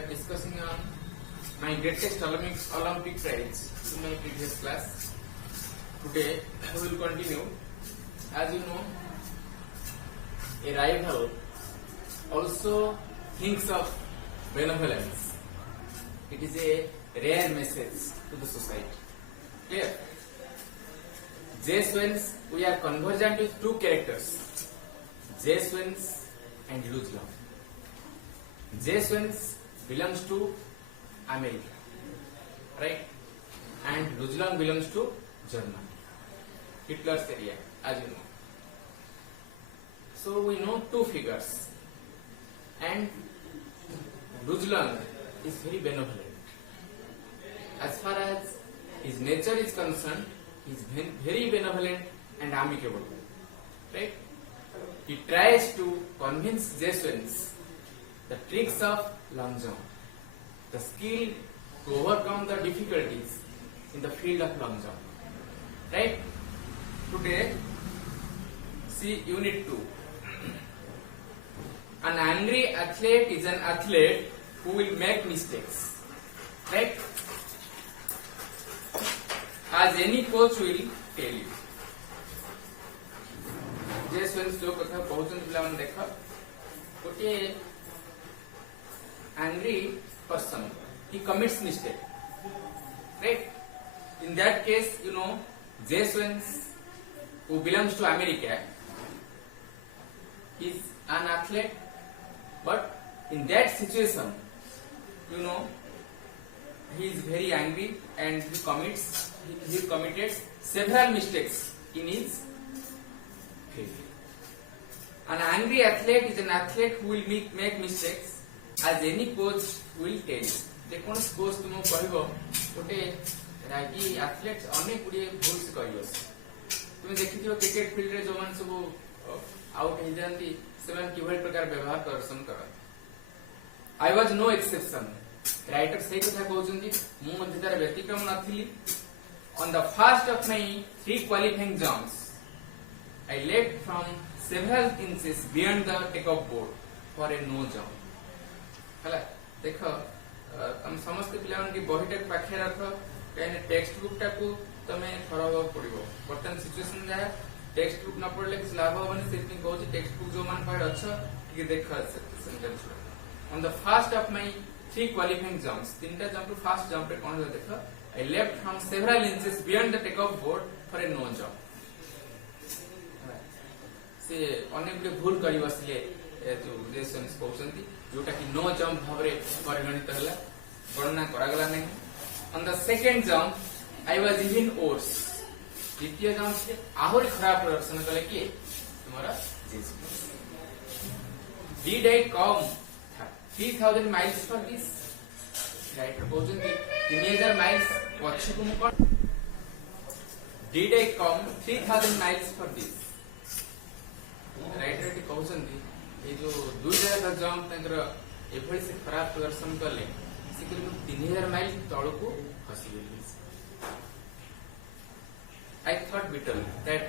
were discussing on my greatest Olympic prize in my previous class. Today we will continue. As you know, a rival also thinks of benevolence. It is a rare message to the society. Clear? J-Swens, we are conversant with two characters, J-Swens and Luzlong. J-Swens belongs to America, right? And Luzlong belongs to Germany, Hitler's area, as you know. So we know two figures, and Luzlong is very benevolent. As far as his nature is concerned, he is very benevolent and amicable, right? He tries to convince J-Swens the tricks of long jump, the skill to overcome the difficulties in the field of long jump, right? Today, see Unit 2. An angry athlete is an athlete who will make mistakes, right? As any coach will tell you. J-Swens जो कथा कहउछन पिला मन देख गोटे angry person, he commits mistake, right? In that case, you know, J-Swens, who belongs to America, is an athlete, but in that situation, you know, he is very angry and he committed several mistakes in his field. An angry athlete is an athlete who will make mistakes, as any coach will tell you. जेकोसी coach तुमको कहबो गोटे रागी athlete अनेक गुडी भूल से करियो तुम देखिथियो cricket field रे जो मान सब आउट हो जानती सेवन किभल प्रकार व्यवहार प्रदर्शन कर I was no exception writer सही कथा कहउछन्ती मु मध्ये तार व्यतिक्रम नथिली on the first of my 3 qualifying jumps I left from several inches beyond the take off board for a no jump हला देखो तुम समस्त पिला की बहीटा पाखे रख कहीं टेक्स्ट बुक टाक तुम थरवा पड़ो बर्तमान सिचुएसन जहाँ टेक्स्ट बुक न पढ़ले किसी लाभ हेनी से कहूँ टेक्स्ट बुक जो मान पाखे अच्छे देख on the first of my 3 qualifying jumps 3टा जंप फर्स्ट जंप रे कौन देख I left from several inches beyond the take off board for a no jump से अनेक भूल कर बसले जो J-Swens कहउछन्ती जोटा कि नो जंप भाव रे परिगणित हला गणना करागला नहीं on the second jump I was even worse द्वितीय जंप से आहुरी खराब प्रदर्शन कले कि तुम्हारा J-Swens did I come 3000 miles for this writer कहउछन्ती 3000 माइल्स पछी को मु कोन did I come 3000 miles for this writer के कहउछन्ती ये जो 2000 जंप तंकर एभଳି से खराब प्रदर्शन कले से 3000 माइल तळ को खसी गेली I thought better that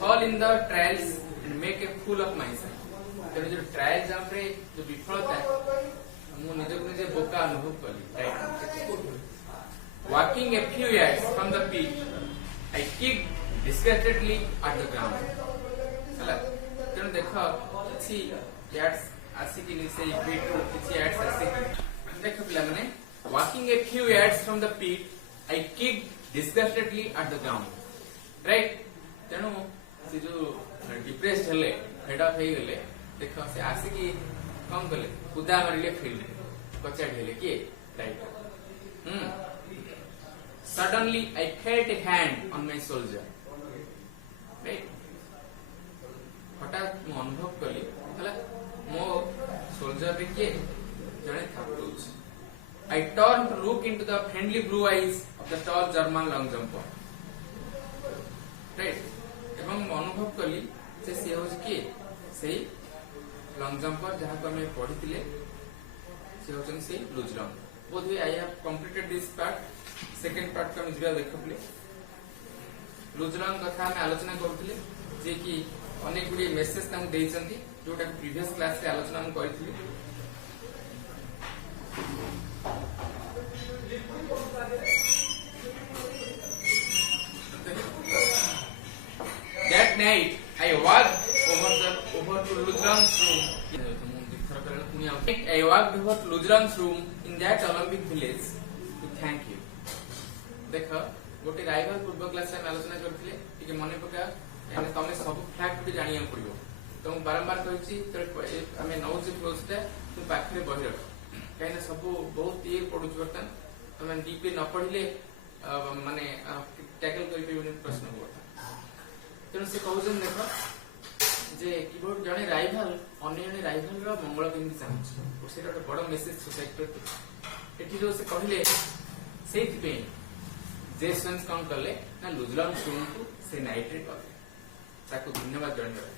fall in the trials and make a fool of myself तेरे जो ट्रायल जंप रे जो विफलता मु निजे बोका अनुभव कली right walking a few yards from the pitch I kick disgustedly at the ground हला तेणु देख किसी एड्स आसिक से वीडियो किसी एड्स आसिक देख पिला माने walking a few yards from the pit I kick disgustedly at the ground right तेणु से जो डिप्रेस्ड हेले फेड अप हे गेले देख से आसिक कम कले कुदा मारिले फील्ड कचाड हेले के right suddenly I felt a hand on my shoulder right हठात मु अनुभव कली मो सोल्जर रे किए जने थापुछ I turn to look into the friendly blue eyes of the tall German long jumper right एवं अनुभव कली से होज कि सेही लॉन्ग जंपर जहां को हमें पढ़िथिले से होचन से Luz Long both way I have completed this part second part का मिजरा देखबले लुजलॉन्ग कथा में आलोचना करथिले जे कि अनेक गुडी मेसेज तांको देइछन्ती जोटा प्रीवियस क्लास रे आलोचना हम करिथिले night I walked over to Luzran's room. I walked over to Luzran's room in that Olympic village to thank you. देखो गोटे राइवल पूर्व क्लास में आलोचना करथिले कि मने पका यानी तमे सब फैक्ट भी जानिया पड़ियो तो बारंबार कहिछि तो हमें नौज क्लोजटा तू पाखरे बहि रख काहे सब बहुत ये पढुछ बर्तन तमे डीपली न पढिले माने टैकल करि पे प्रश्न होता तेणु से कहउछन देखो जे कीबोर्ड जने राइवल अन्य जने राइवल रो मंगल केमि चाहछ ओ सेटा एक बड़ मेसेज सोसाइटी प्रति एठी जो से कहले सेति पे जे सेंस कौन करले ना लुजराम रूम को से नाइट रे गले ताको धन्यवाद जणाइले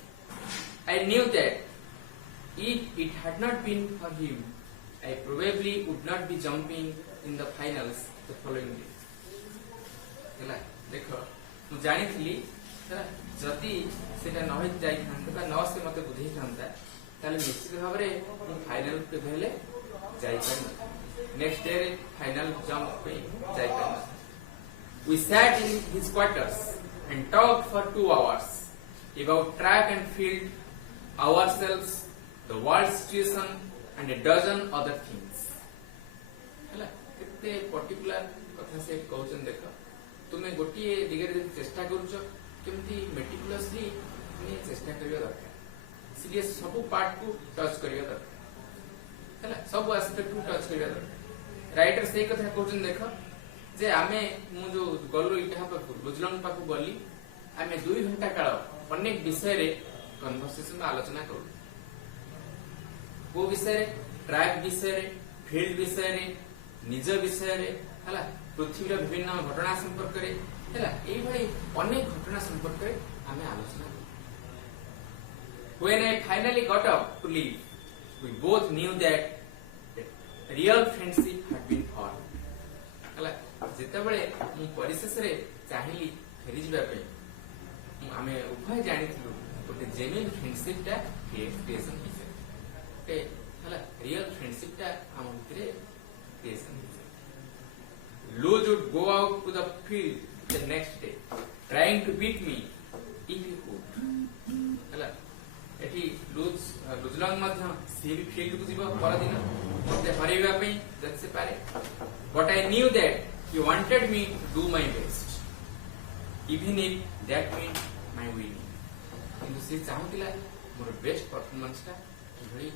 I knew that if it had not been for him I probably would not be jumping in the finals the following day हला देखो मु जानिथिली जति सेटा न होई जाई थांते बा न से मते बुझेई थांता ताले निश्चित भाव रे मु फाइनल पे भेले जाई पर नेक्स्ट डे रे फाइनल जंप पे जाई पर We sat in his quarters and talked for 2 hours about track and field, ourselves, the world situation, and a dozen other things. हला कितने पर्टिकुलर कथा से कहउछन देखो तुमे गोटिए दिगरे जे चेष्टा करूछ केमती मेटिकुलसली ने चेष्टा करिया दरकार सीरियस सब पार्ट को टच करिया दरकार हला सब एस्पेक्ट को टच करिया दरकार राइटर से कथा कहउछन देखो जे आमे मु जो गलु इटा पाखु बुझलंग पाखु गली आमे 2 घंटा काल अनेक विषय रे कन्वर्सेशन में आलोचना करू वो विषय रे ट्रैक विषय रे फील्ड विषय रे निज विषय रे हला पृथ्वी रे विभिन्न घटना संपर्क रे हला एई भई अनेक घटना संपर्क रे आमे आलोचना करू when I finally got up to leave we both knew that real friendship had been formed हला जेतेबेले मु परिशेष रे चाहिली फेरी जिबा पे आमे उभय जानिथिलु गोटे जेन्युइन फ्रेंडशिप ता क्रिएशन हिसे ओके हला रियल फ्रेंडशिप ता हम भितरे क्रिएशन हिसे Luz would go out to the field the next day trying to beat me if he could हला एठी लुजलंग मध्य से भी फील्ड को जिबा पर दिन मते हरेबा पे जत से पारे but I knew that he wanted me to do my best even if that meant my winning किंतु से चाहूतिला मोर बेस्ट परफॉर्मेंस ता भई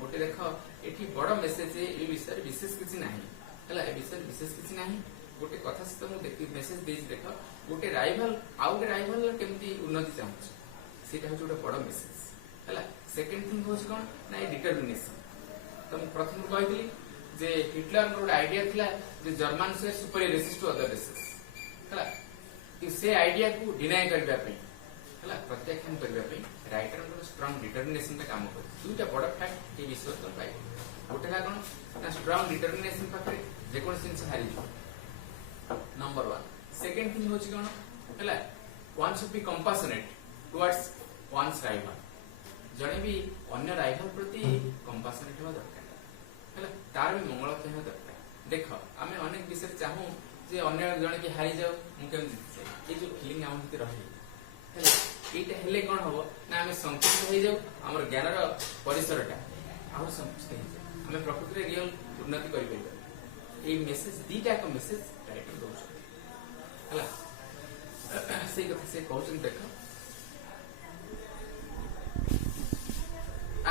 गोटे देखो एठी बड़ मेसेज ए विषय विशेष किछि नाही हला ए विषय विशेष किछि नाही गोटे कथा से मु देखि मेसेज देछि देखो गोटे राइवल आउ के राइवल केमती उन्नति चाहछ सेटा हो गोटे बड़ मेसेज हला सेकंड थिंग होछ कोन ना डिटरमिनेशन तो प्रथम कहितली जे हिटलर रो आइडिया थिला जे जर्मन से superior racist to other races हला कि से आइडिया को डिनाय करबा पे हला प्रत्याख्यान करबा पे राइटर रो स्ट्रांग डिटरमिनेशन का काम कर दुटा बड़ फैक्ट ए विश्वास कर पाए गोटे का कोन ना स्ट्रांग डिटरमिनेशन पाखरे जे कोन सिंस हारि जो नंबर 1 सेकंड थिंग होची कोन हला one should be compassionate towards one's rival जने भी अन्य राइवल प्रति कंपैशनेट होवा दरकार हला तार भी मंगल कहना दरकार देखो आमे अनेक विषय चाहू जे अन्य जने के हारि जाऊ मु केम जितसे ए जो फीलिंग आम भीतर रही हला एटा हेले कोन हबो ना आमे संतुष्ट हो जाऊ हमर ज्ञान रो परिसरटा आउ संतुष्ट हो जाऊ आमे प्रकृति रे रियल उन्नति करि परबो ए मेसेज दीटा को मेसेज राइटर दो हला से कथा से कहउछन देखो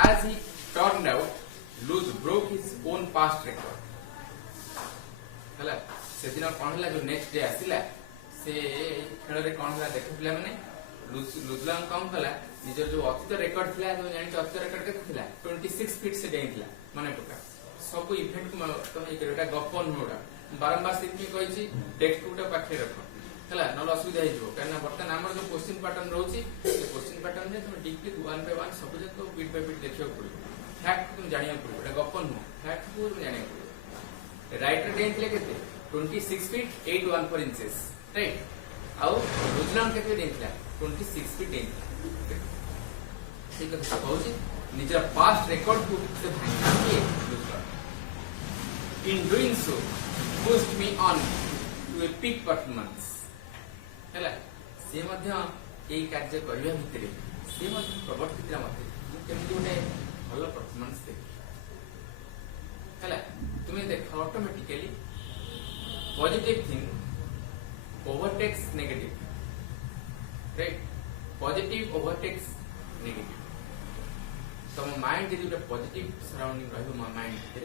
as he turned out Luz broke his own past record हला से दिन कोन हला जो नेक्स्ट डे आसिला से खेल रे कोन हला देखिला माने लुजलंग कम कला निजर जो अतीत रेकॉर्ड थिला जो जानि अतीत रेकॉर्ड के थिला 26 फीट से डेइथिला माने पका सब इवेंट को तो ए करेटा गपन होडा बारंबार सिद्धि कहि छी टेक्स्ट बुक पाखे रखो हला न असुविधा हे जो कारण बर्तन हमर जो क्वेश्चन पैटर्न रहउची से क्वेश्चन पैटर्न रे तुम डीपली 1 बाय 1 सब जक बिट बाय बिट देखियो पड़ो फैक्ट तुम जानिया पड़ो एटा गपन हो फैक्ट को तुम जानिया पड़ो राइटर डेंथ ले केते 26 फीट 814 इंचेस राइट आउ लुजलंग केते डेंथ ला 26 फीट डेंथ ठीक है कहउची निजर पास्ट रेकॉर्ड को से भांगी Luz Long in doing so pushed me on to a peak performance हला से मध्य यही कार्य करने भितर सी प्रवर्तित मत केमी गोटे भल परफॉर्मेंस देखा तुम्हें देख automatically positive thing overtakes negative right positive overtakes negative तुम माइंड जब गोटे पॉजिटिव सराउंडिंग रही माइंड भितर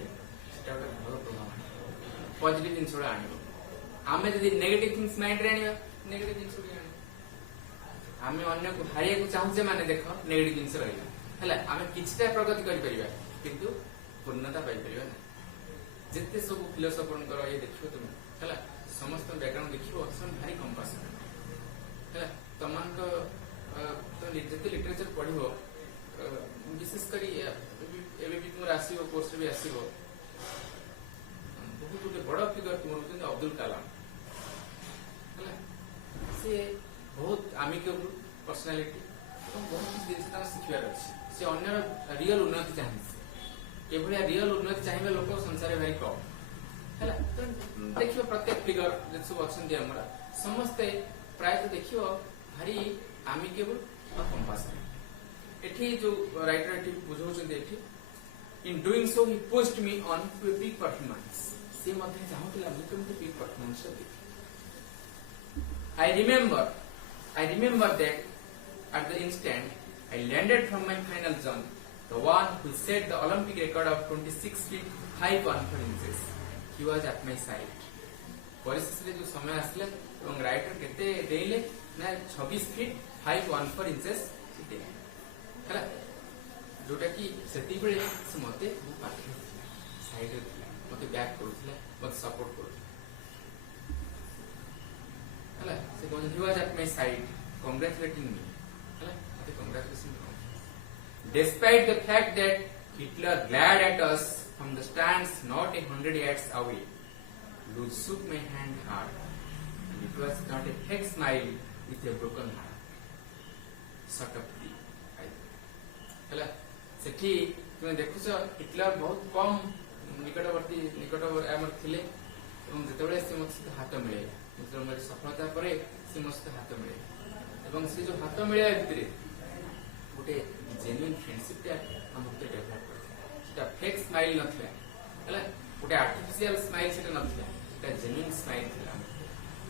से गोटे भल प्रभाव पॉजिटिव जिन आम आम जब नेगेटिव थिंग्स माइंड रे आनिबा नेगेटिव जिन आम अन्य को हारिया को चाहूचे माने देख नेगेटिव जिन रहा है आम किछटा प्रगति कर किंतु पूर्णता पाई परिबा ना जिते सब फिलोसफर ये देखियो तुम है समस्त बैकग्राउंड देखियो भारी कंपासन है तुम जिते लिटरेचर पढ़ो विशेषकर तुम आसो कोर्स भी आसो बहुत गोटे बड़ फिगर तुम हूँ अब्दुल कलाम है सी बहुत आमिकेबल पर्सनालीटी बहुत किसी जिन शिखार अच्छे सी अन्य रियल उन्नति चाहे ये रियल उन्नति चाहिए लोक संसार भाई कम है देखिए प्रत्येक फिगर जो सब अच्छा आम समस्ते प्रायतः देखिए भारी आमिकेबल और कंपासन एठी जो राइटर एठी बुझाउछन्ते एठी in doing so he pushed me on to a big performance से मध्ये चाहुतला मु केमते बिग परफॉर्मेंस दे I remember that at the instant I landed from my final jump, the one who set the Olympic record of 26 feet 5 inches, he was at my side. परिस्थिति जो समय आसले और राइटर केते देले ना 26 फीट 5 इंचेस है जोटा कि सेती बेले से मते पाखे साइड रे मते बैक करूथले मते सपोर्ट करू है से कोन he was at my side congratulating me है मते congratulation despite the fact that Hitler glared at us from the stands not 100 yards away. Luz shook my hand hard, and it was not a fake smile with a broken heart. Shut up, है सेठी तुम देखुछ Hitler बहुत कम निकटवर्ती निकट आमर थिले एवं जेतेबेले से मत हाथ मिले मतलब मेरी सफलता परे से मत हाथ मिले एवं से जो हाथ मिले भितरे गोटे जेन्युइन फ्रेंडशिप टा हम भीतर डेवलप करथिला सेटा फेक स्माइल नथिला हैला गोटे आर्टिफिशियल स्माइल सेटा नथिला सेटा जेन्युइन स्माइल थिला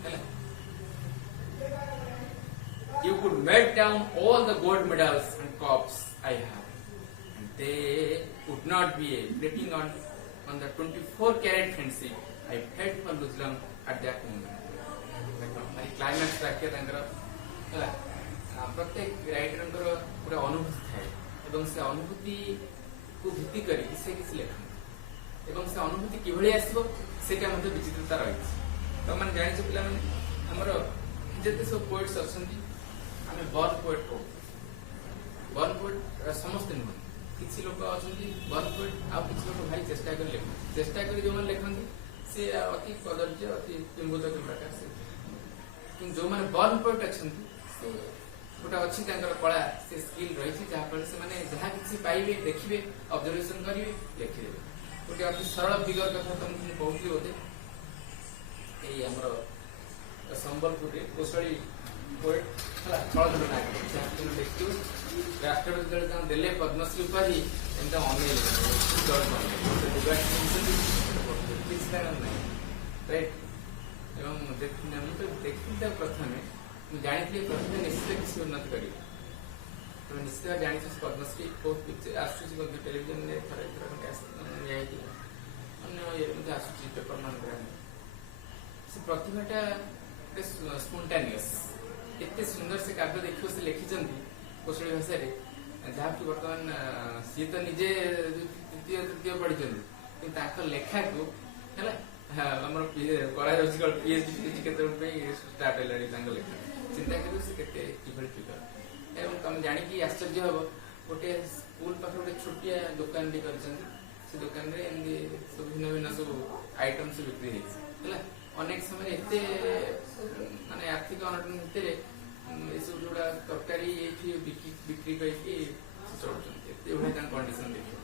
हैला You could melt down all the gold medals and cups I have, and they would not be betting on the 24-carat friendship I felt for Luzlam at that moment. हमारी climax वाक्य तंकर प्रत्येक writer पूरा अनुभूति थाए एवं से अनुभूति को भित्ति करी से किसी लेखन एवं से अनुभूति किभଳି आसीबो सेटा मध्ये विचित्रता रही तो मन जानि छ पिला माने हमर जते सब पोएट्स अछंती आमे बॉर्न पोएट को बॉर्न पोएट समस्त नुह किसी लोक अछंती बॉर्न पोएट आ किसी लोक भाई चेष्टा करी जो मन लेखंती से अति कदर्य अति किंबुद के प्रकार से कि जो माने बॉर्न पोएट अछंती से गोटा अच्छी कला से स्किल रही जहाँफल से माने जहाँ किसी पाइबे देखिए ऑब्जर्वेशन करेंगे लिखिदेवे गोटे अति सरल फिगर कथा तुमको कहूली बोधे ये संबलपुर कौशली पोएट छलधर नायक देखियो राष्ट्रपति दल देले पद्मश्री उपाधि एमता अनेल राइट एवं देखी प्रथम जानी प्रथम निश्चित किसी उन्नति कर निश्चित जानी पद्मश्री बहुत पिक्चर आसूँ टेलीविजन अन्य आसूँ पेपर मान से प्रतिभाटा स्पोंटानियस एते सुंदर से काव्य देखियो से लिखिं कौशली भाषा जहाँ कि बर्तमान सी तो निजे तृतीय पढ़ी लेखा को है कलाजिकल पीएचडी के स्टार्ट है लेखा चिंता करूँ से फिगर एवं तुम जाणी आश्चर्य हम गोटे स्कूल पाखे गोटे छोटिया दुकान टी कर दुकान सब भिन्न भिन्न सब आइटम सब बिक्री है अनेक समय एते माने आर्थिक अनटन भितर ये सब जोड़ा तरकारी ये बिक्री करके चलुँच कंडीशन देखिए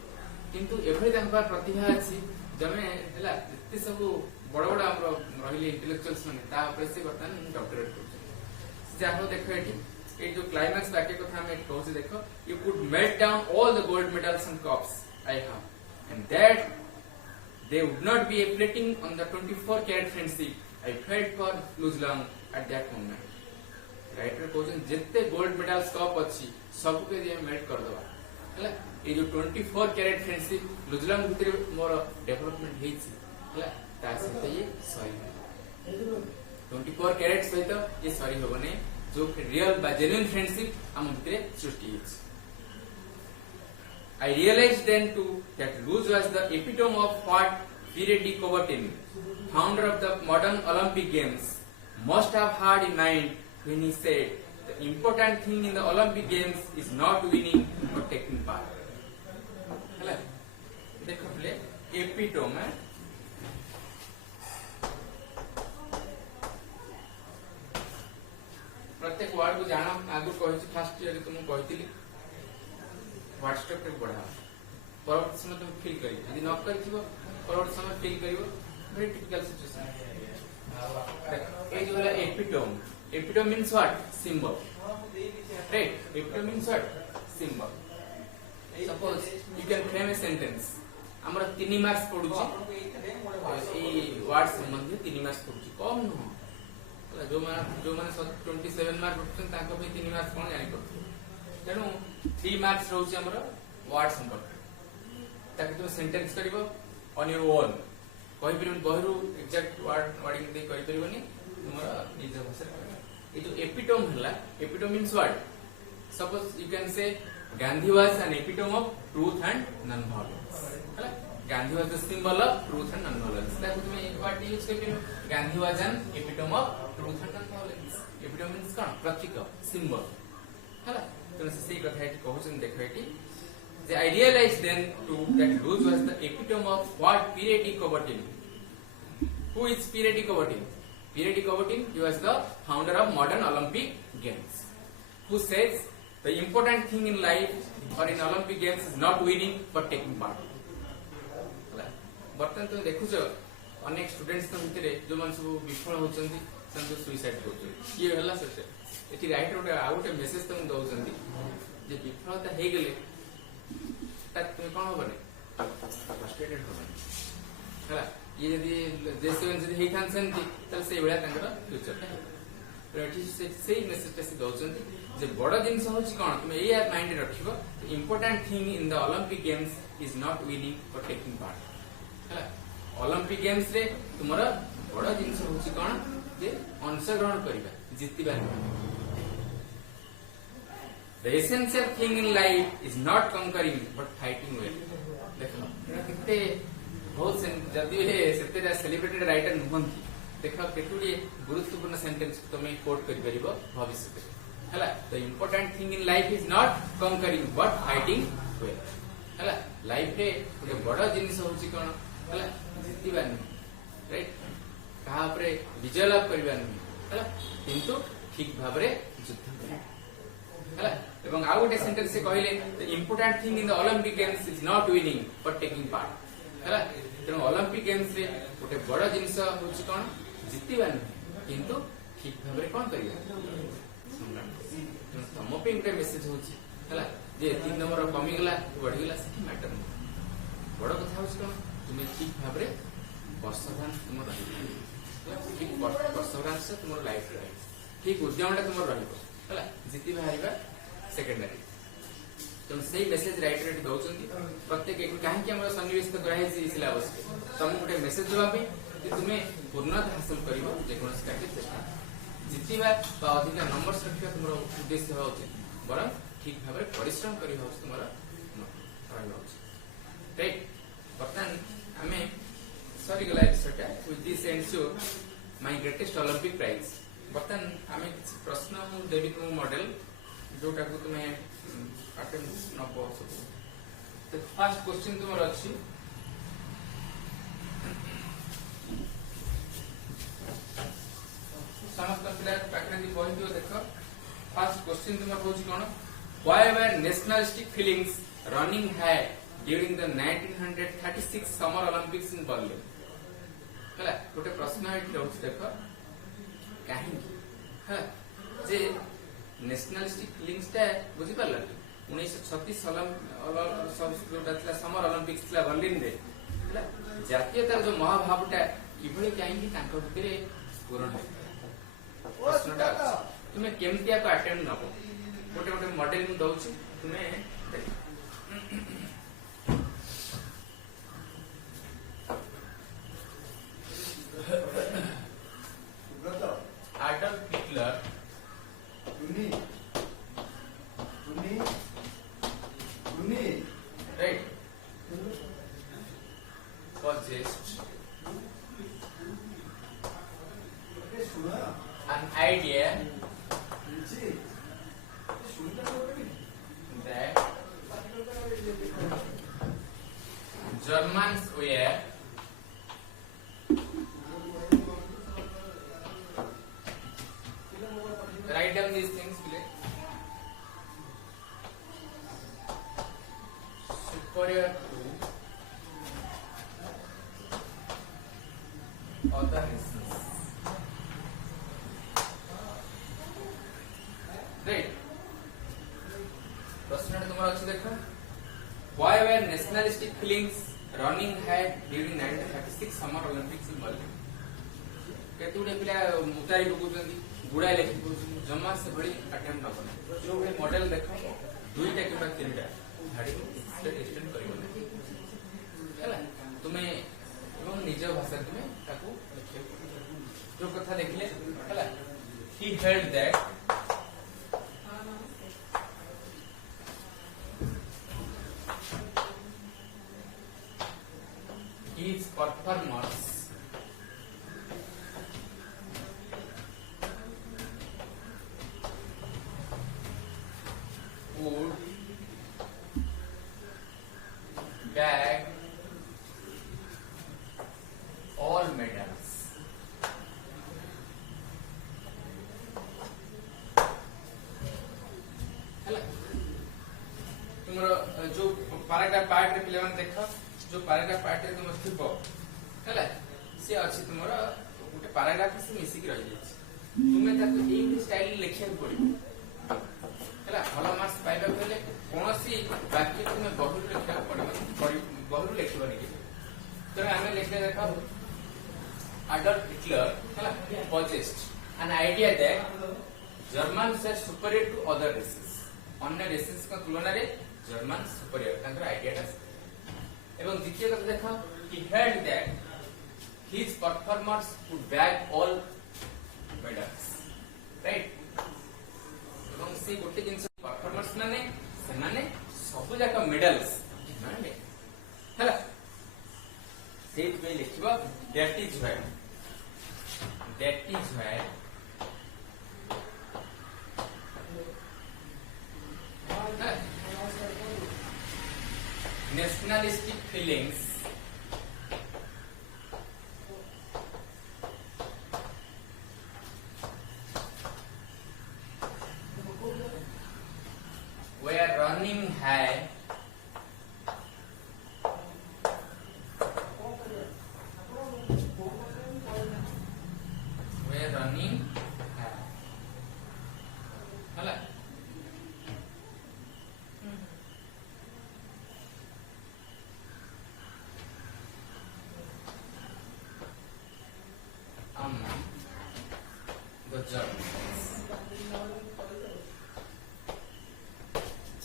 किंतु एभली प्रतिभा अच्छी जमे है ये सब बड़ बड़ आम रही इंटेलेक्चुअल्स मैंने से बर्तमान डॉक्टरेट कर देख ये ये जो क्लाइमैक्स वाक्य कथा हम कहूँ देख you could melt down all the gold medals and cups I have and that they would not be floating on the 24 carat friendship I felt for Luz Long at that moment writer कहते जिते gold medals cup अच्छी सब के melt कर दवा है ये जो 24 कैरेट फ्रेंडशिप लुजलंग भितर मोर डेवलपमेंट है सहित ये सरी 24 कैरेट सहित ये सरी हम नहीं जो रियल बा जेन्युइन फ्रेंडशिप आम भितर सृष्टि I realized then too that Luz was the epitome of what Pierre de Coubertin, founder of the modern Olympic Games, must have had in mind when he said the important thing in the Olympic Games is not winning but taking part. हेला देखो पहले epitome है प्रत्येक word को जाना आगु कहि first year तुम कहितली WhatsApp पे पढ़ा परवर्ती समय तुम फील करी यदि न करथिबो परवर्ती समय फील करिवो वेरी टिपिकल सिचुएशन ए जो है epitome means what symbol right epitome means what symbol suppose you can frame a sentence हमरा 3 मार्क्स पडुची ए वर्ड संबंधी 3 मार्क्स पडुची कम न जो माने 27 मार्क पडुछन ताको पे 3 मार्क्स कोन जानि करथि तेणु 3 मार्क्स रोचे हमर वर्ड संपर्क ताकि तुम सेंटेंस करिवो ऑन योर ओन कहि परिबन बहरु एग्जैक्ट वर्डिंग दे कहि परिबनी तुमर निज भाषा ये जो एपिटोम हला epitome means what suppose you can say Gandhi was an epitome of truth and non violence हला Gandhi was the symbol of truth and non violence ताकि तुम व्हाट यूज करि परिबो Gandhi was an epitome of truth and non violence epitome means कोन प्रतीक symbol हला तो से कथा है कहउछन देखो एटी The I realized then too that Luz was the epitome of what Pierre de Coubertin. Who is Pierre de Coubertin? Pierre de Coubertin, he was the founder of modern Olympic Games. Who says the important thing in life or in Olympic Games is not winning but taking part. बर्तमान तुम देखुछ अनेक students तो भितर जो मन सब विफल होचंती से सुइसाइड करछन ये हला से एठी राइटर गोटे आ गोटे मेसेज तुम दउचंती जे विफलता हे गेले तक तुम कौन होबने फ्रस्ट्रेटेड होबने हला ये यदि देश में यदि हेथान सेंती तल से बेला तंगर फ्यूचर तो एठी से मेसेज से दउचंती जे बड़ जिंस होची कोन तुम ए माइंड रखिबो important thing in the Olympic games is not winning but taking part हला ओलंपिक गेम्स रे तुमरा बड़ जिंस होची कोन जे अंशग्रहण करिबा जितिबा The essential thing in life is not conquering but fighting well. देखो कितने बहुत जल्दी है सेतेरा सेलिब्रेटेड राइटर नुहंती देखो केतुडी गुरुत्वपूर्ण सेंटेंस तुम्हें कोट करि परिबो भविष्य में हला the important thing in life is not concurring but fighting well हला लाइफ रे गोटे बड़ जिनिस होची कोन हला जितिबा नहीं राइट कहा ऊपर विजय लाभ करबा नहीं हला किंतु ठीक भाबरे युद्ध हला एवं आउ गोटे सेंटेंस से कहले the important thing in the Olympic games is not winning but taking part हला तेणु ओलंपिक गेम्स रे गोटे बड़ जिनिस होची कोन जितिबा नहीं किंतु ठीक भाबरे कोन करिया तम पे गोटे मेसेज होची हला जे 3 नंबर कमी गला बढ़ी गला से मैटर नहीं बड़ कथा होची कोन तुमे ठीक भाबरे परसेवरेंस तुम रही ठीक परसेवरेंस से तुम लाइफ रही ठीक उद्यमटा तुम रही हला जिति बाहरिबा सेकेंडरी तो सही मेसेज राइटर एटी दउचंती प्रत्येक एक काहे कि हमरा सन्निवेश तो ग्राह्य सी सिलेबस तुम गोटे मेसेज देबा पे कि तुमे पूर्णता हासिल करिवो जे कोन कार्य चेष्टा जितिबा बा अधिक नंबर रखिबा तुमरो उद्देश्य हो उचित बरं ठीक भाबरे परिश्रम करि हो तुमरो रहलो उचित राइट बर्तन हमें सॉरी गला एपिसोडटा with this ends your my greatest Olympic prize बर्तन हमें प्रश्न देवी तुम मॉडल जोटा को तुम्हें अटेम्प्ट न कर सको तो फर्स्ट क्वेश्चन तुम अछि समस्त पिला पाखरे दी बहि दियो देखो फर्स्ट क्वेश्चन तुम होछि कोन why were nationalistic feelings running high during the 1936 summer Olympics in Berlin हला गोटे प्रश्न है कि देखो कहीं हां जे नेशनलिस्टिक फीलिंग्स टा बुझी पारला 1936 जोटा समर ओलंपिक्स बर्लिन रे जातीयतार जो महाभावटा किभଳି काहेकि तांको भितरे पूर्ण हो प्रश्नटा तुमे केमती आको अटेम्प्ट नबो गोटे गोटे मॉडल मु दउछि तुमे Adolf Hitler right possessed an idea that Germans were write down these things please. Superior to other nations. Right. प्रश्न तुम्हारा अच्छे देखो. Why were nationalistic feelings running high during 1936 Summer Olympics in Berlin? Ketu गुडे पिला मुतारी पकुचंदी गुडा लेखि पकुचंदी जम्मा से बड़ी अटेम्प्ट न बने जो भाई मॉडल देखो दुईटा किबा तीनटा धाडी एक्सटेंड करिवो हैला तुमे एवं निज भाषा तुमे ताको लिखियो जो कथा देखले हैला he held that his performance would bag all medals. हैला तुमरो जो पैराग्राफ पार्ट रे पिले माने देखो जो पैराग्राफ पार्ट रे तुम थिबो हैला से अछि तुमरो गोटे पैराग्राफ से मिसी के रहि जाय तुमे ताको एई स्टाइल लिखिया पड़ी हैला भलो मार्क्स पाइबा पहिले कोनोसी वाक्य तुमे बहुल लिखिया पड़ी बहुल लिखिबनी के तो हमें लिखले देखो Adolf Hitler हैला possessed an idea that Germans are superior to other races अन्य races का तुलना रे जर्मन सुपीरियर तांकर आइडियाटा एवं द्वितीय कथा देखो he held that his performers would bag all medals right एवं से गोटे जिंस परफॉर्मर्स माने सेमाने सब जाका मेडल्स माने हैला सेट पे लिखिबा that is why nationalistic feelings were running high hala the Germans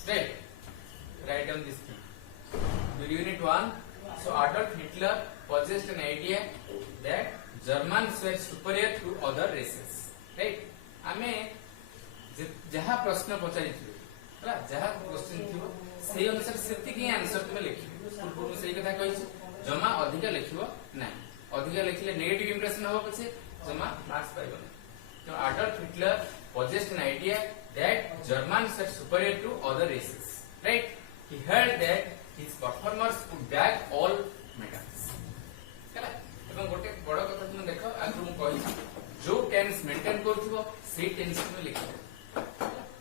right write down this thing unit 1 so Adolf Hitler possessed an idea that Germans were superior to other races right आमे जहा प्रश्न पचारि थिबे हला जहा question थिबो सेही अनुसार सेति के आंसर तुमे लिखिबो पूर्ण सेही कथा कहिछि जमा अधिक लिखिबो ना अधिक लिखले नेगेटिव इंप्रेशन हो पछे जमा मार्क्स पाइबो तो Adolf Hitler possessed an idea that Germans are superior to other races right he held that his performers would bag all medals हला एवं गोटे बड़ कथा तुम देखो आगु मु कहि जो टेंस मेंटेन करथिबो सेही टेंस तुमे लिखिबो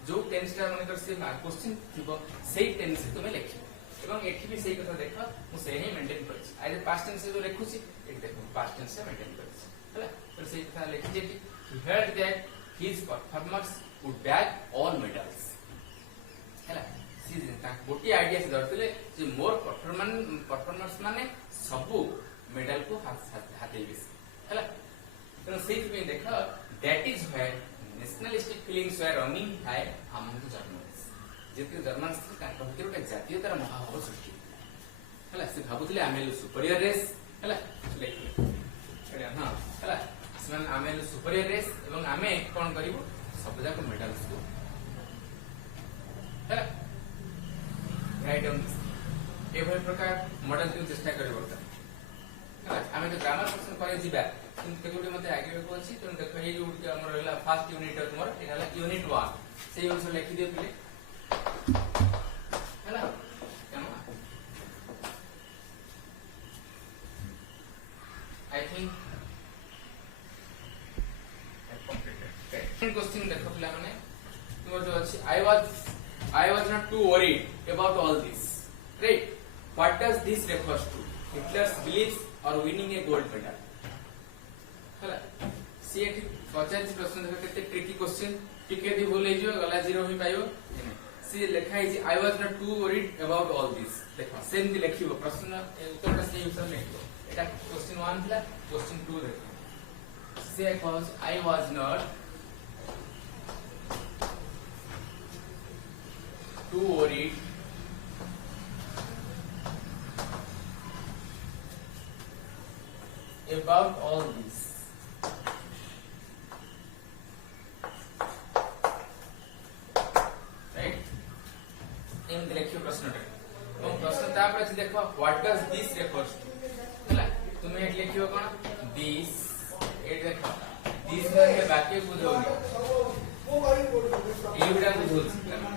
जो टेंस टा माने कर से क्वेश्चन थिबो सेही टेंस तुमे लिखिबो एवं एठी भी सेही कथा देखो मु सेही मेंटेन करछि आज पास्ट टेंस जो लिखुछि एठी देखो पास्ट टेंस से मेंटेन करछि हला तो सेही कथा लिखि जेति he heard that his performers would bag all medals. हैला गोटे आइडिया से धरते जे मोर परफॉर्मर्स माने सबू मेडल को हाथे है तेणु से देख that is where nationalistic feelings were running high among Germans जेते जर्मन्स भीतर गोटे जातीयतार महाभाव सृष्टि है से भावुले आम सुपरियर रेस है हाँ है आम सुपरियर रेस और आम कौन करूँ सब जाक मेडल्स को है राइट एभली प्रकार मॉडल को चेष्टा कर आम जो ग्रामर क्वेश्चन करे जीवा किंतु गोटे मते आगे को अछि तेणु देख ये जो हमर रहला फर्स्ट यूनिट तुमर एला यूनिट 1 से अनुसार लिखि दियो पिले हैला आई थिंक क्वेश्चन देखो पिला माने तुमर जो अछि I was not too worried about all this. Right? What does this refers to? Hitler's beliefs or winning a gold medal? हैला सी एठी पचार प्रश्न देखो केते ट्रिकी क्वेश्चन टिके दी भूल जो गला जीरो ही पाइबो सी लिखा है जी I was not too worried about all this. देखो सेम दी लिखिबो प्रश्न उत्तर से यूजर लिखिबो एटा क्वेश्चन 1 थिला क्वेश्चन 2 देखो से cause I was not too worried about all this. Right? In the lecture प्रश्न प्रश्न तापर अछि देखो what does this refers to हैला तुमे एट लिखियो कोन दिस एट देखो दिस रे वाक्य बुझोनी एगुडा बुझोछ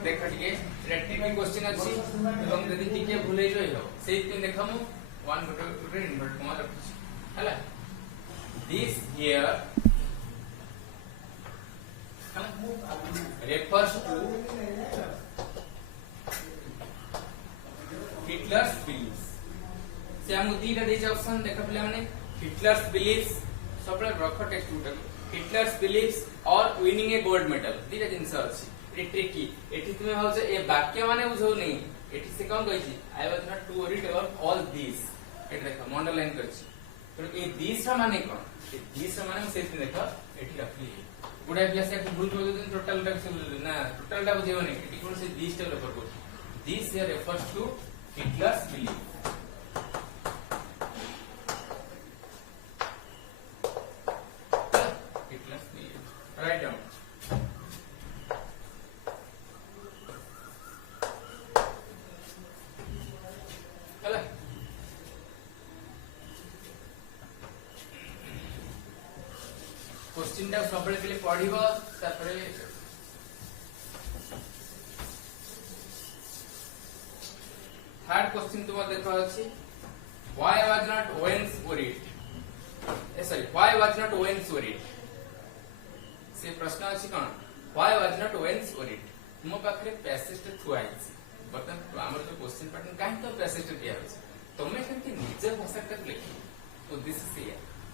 देखो ठीक है ट्रिकी क्वेश्चन अछि एवं यदि टिके भूले जइयो सेहि दिन देखमु वन गोटे इन्वर्ट कमा रखछ हैला this here refers to Hitler's beliefs से हम दीटा देछ ऑप्शन देखा पिला माने Hitler's beliefs सबले रख टेक्स्ट उठा Hitler's beliefs और winning a gold medal दीटा जिंस अछि ए ट्रिकी एठी तुमे भाव ए वाक्य माने बुझौ नहीं एठी से कोन कहि I was not too worried about all these एठी देखो अंडरलाइन करछि तो ए दिस माने कोन ए दिस माने से देखो एठी रखली गुडा प्लस से भूल हो गयो टोटल टा से ना टोटल टा बुझेबो नहीं एठी कोन से दिस टा रेफर कर this here refers to Hitler's belief Hitler's belief write down question टा सबले पहले पढिबो तापरे थर्ड क्वेश्चन तुम देखो अछि why was not Owens worried sorry why was not Owens worried से प्रश्न अछि कोन why was not Owens worried मो पाखरे पैसेज टा थुआ अछि बतन हमर जो क्वेश्चन पैटर्न काहे तो पैसेज टा दिया अछि तमे केमति निज भाषा कर लिखि उद्देश्य से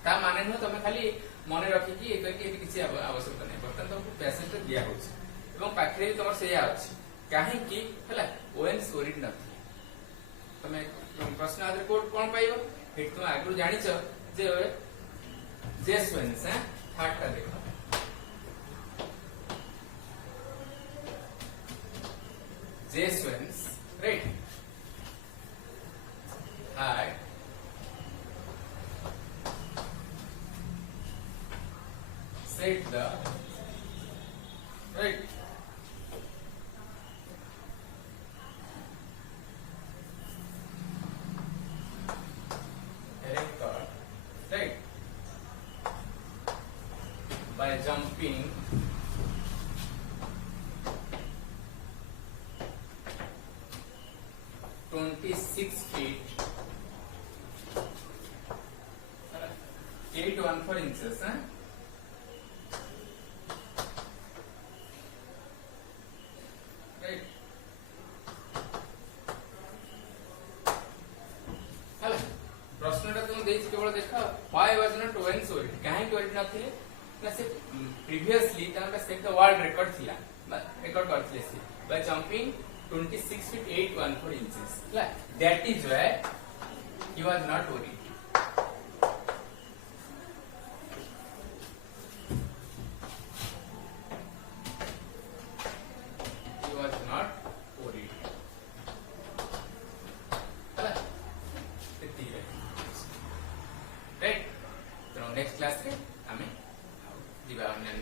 ता माने न तमे खाली मने रखि कि एक करके किछि आवश्यकता नै बतन तो पैसेज टा दिया होछि एवं पाखरे भी तमर सेया अछि काहे कि हला Owens worried न तमे प्रश्न आदर कोड कोन पाइबो हेट तुम आगु जानि छ जे जेसवेंस है थर्ड का देखो Jesse Owens right hi said the right right by jumping 26 feet 814 inches प्रश्न तुम केवल देख why was not Owens worried कहीं worried नथिले ना से प्रीवियसली तना से द वर्ल्ड रिकॉर्ड थिला रिकॉर्ड करथिले से by jumping 26 feet 814 inches that is why he was not worried. He was not worried. Right? So next class रे हमें दिवा अन्य